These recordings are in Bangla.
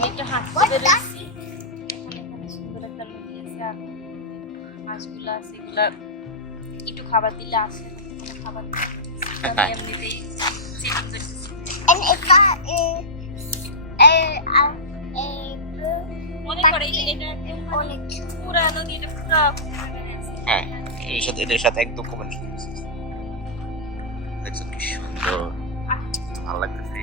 আমি একটু হাঁটতে বেরোচ্ছি এখানে এখানে সুন্দর একটা নদী আছে আর মাছগুলো আছে এগুলা একটু খাবার দিলে আসে খাবার এমনিতেই মনে করে on মানে. পুরা নদী এটা পুরা হ্যাঁ এর সাথে এটার সাথে একদম কম্বিনেশন দেখছ কি সুন্দর। ভালো লাগতেছে।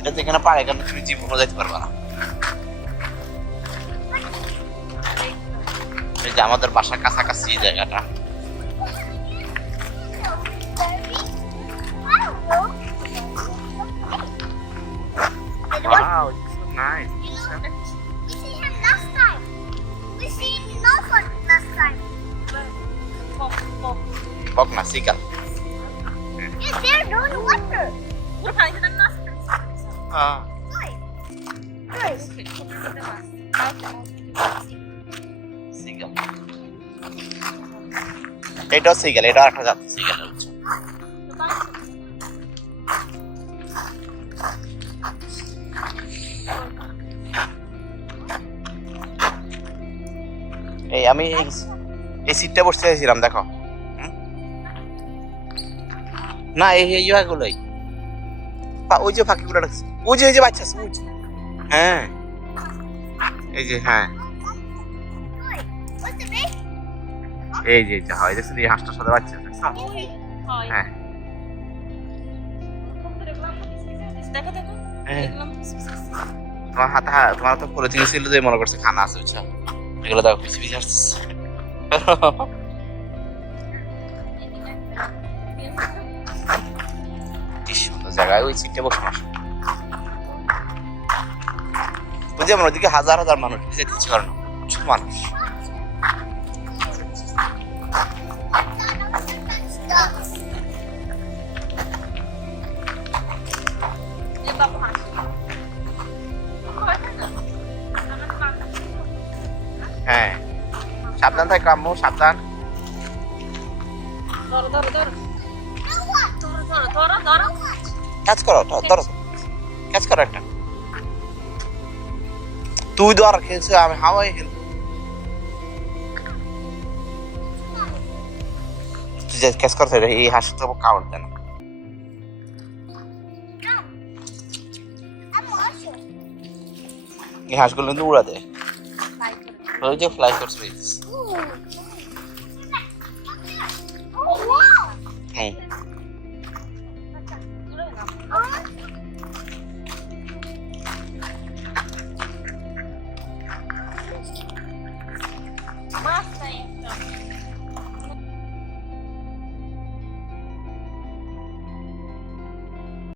mom said? এই আন্ডা আন্ডা I'm not like that. হ্যাঁ না ওই যে এই তো পাড়া এগুলো তো এটা যেখানে পাড়া এখানে তুমি জীবনও যাইতে পারবা না এই যে আমাদের বাসার কাছাকাছি এই জায়গাটা Wow, it's so nice. We see him last time. We see no one last time. বক বক বক না সিকাল Yeah, they're doing water. হ্যাঁ Guys, guys. সিগাল এটা একটা জাত এই আমি এই সিটটা বসতে চাইছিলাম দেখো। না এই পা- ওই যে ফাঁকিগুলো রাখছে। যে ওই যে বাচ্চা আছে, হ্যাঁ। এই যে হ্যাঁ? এই যে এই যে হয় দেখছেন এই হাঁসটার সাথে বাচ্চা হ্যাঁ। হ্যাঁ। তোমার হাতে হা- তোমার তো পলিথিন ছিল যে মনে করছে খানা আছে বুঝছ? এগুলো দেখো পিছিয়ে পিছিয়ে আসছে। কি সুন্দর জায়গায় ওই সিটে বসে। আমার ওদিকে হাজার হাজার মানুষ যেতে ইচ্ছে করে না প্রচুর মানুষ। হ্যাঁ। সাবধান থাক সাবধান। ধরো ধরো ধরো। ধরো ধরো ধরো ধরো। ক্যাচ করো ধরো ধরো। ক্যাচ করো একটা। তুই তো আর খেলছে আমি হাওয়াই খেল ক্যাশ করতে এই হাসি তো কাউন্ট দেয় না. এই হাঁসগুলো কিন্তু উড়া দেয় ওই যে ফ্লাই করছে। 可以的。